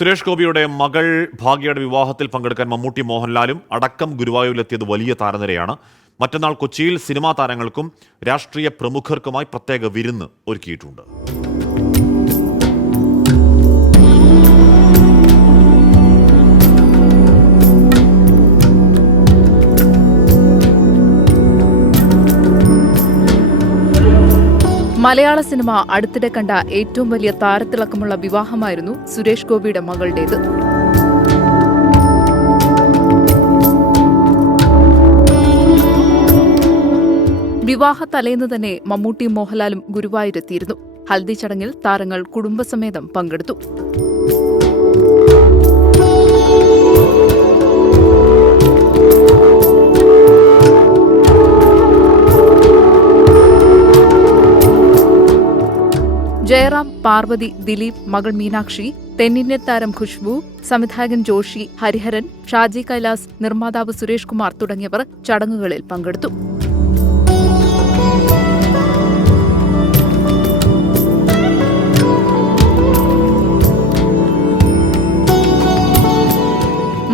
സുരേഷ് ഗോപിയുടെ മകൾ ഭാഗ്യയുടെ വിവാഹത്തിൽ പങ്കെടുക്കാൻ മമ്മൂട്ടി മോഹൻലാലും അടക്കം ഗുരുവായൂരിലെത്തിയത് വലിയ താരനിരയാണ്. മറ്റന്നാൾ കൊച്ചിയിൽ സിനിമാ താരങ്ങൾക്കും രാഷ്ട്രീയ പ്രമുഖർക്കുമായി പ്രത്യേക വിരുന്ന് ഒരുക്കിയിട്ടുണ്ട്. മലയാള സിനിമ അടുത്തിടെ കണ്ട ഏറ്റവും വലിയ താരത്തിളക്കമുള്ള വിവാഹമായിരുന്നു സുരേഷ് ഗോപിയുടെ മകളുടേത്. വിവാഹ തലേന്ന് തന്നെ മമ്മൂട്ടിയും മോഹൻലാലും ഗുരുവായൂരെത്തിയിരുന്നു. ഹൽദി ചടങ്ങിൽ താരങ്ങൾ കുടുംബസമേതം പങ്കെടുത്തു. ജയറാം, പാർവതി, ദിലീപ്, മകൾ മീനാക്ഷി, തെന്നിന്ത്യൻ താരം ഖുഷ്ബു, സംവിധായകൻ ജോഷി, ഹരിഹരൻ, ഷാജി കൈലാസ്, നിർമ്മാതാവ് സുരേഷ് കുമാർ തുടങ്ങിയവർ ചടങ്ങുകളിൽ പങ്കെടുത്തു.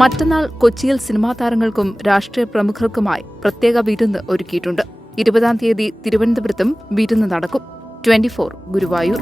മറ്റന്നാൾ കൊച്ചിയിൽ സിനിമാ താരങ്ങൾക്കും രാഷ്ട്രീയ പ്രമുഖർക്കുമായി പ്രത്യേക വിരുന്ന് ഒരുക്കിയിട്ടുണ്ട്. 20-ാം തീയതി തിരുവനന്തപുരത്തും വിരുന്ന് നടക്കും. 24 ഗുരുവായൂർ.